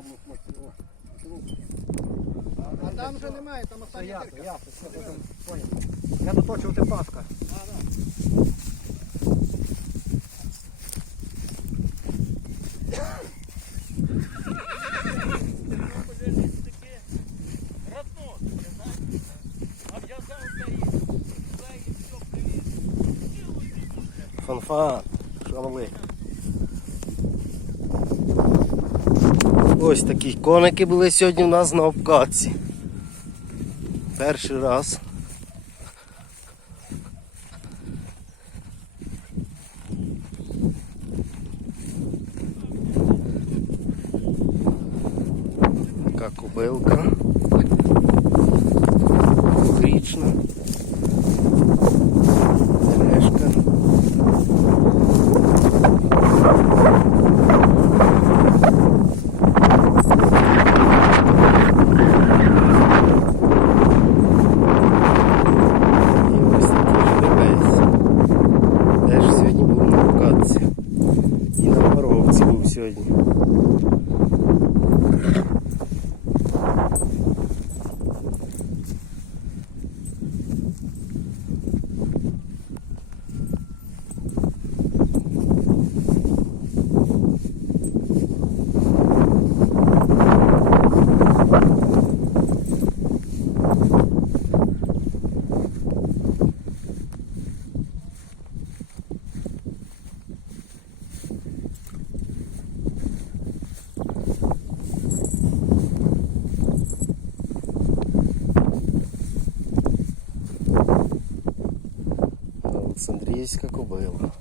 яблук хлопці. О, чому? А там вже немає, там Це остання ясно, дирка. ясно, все, потім понял. Я доточувати паска. Фанфан, шавли. Ось такі коники були сьогодні у нас на обкатці. Перший раз. Така кобилка. Двохрічна. Сьогодні. Олександрійська кобила.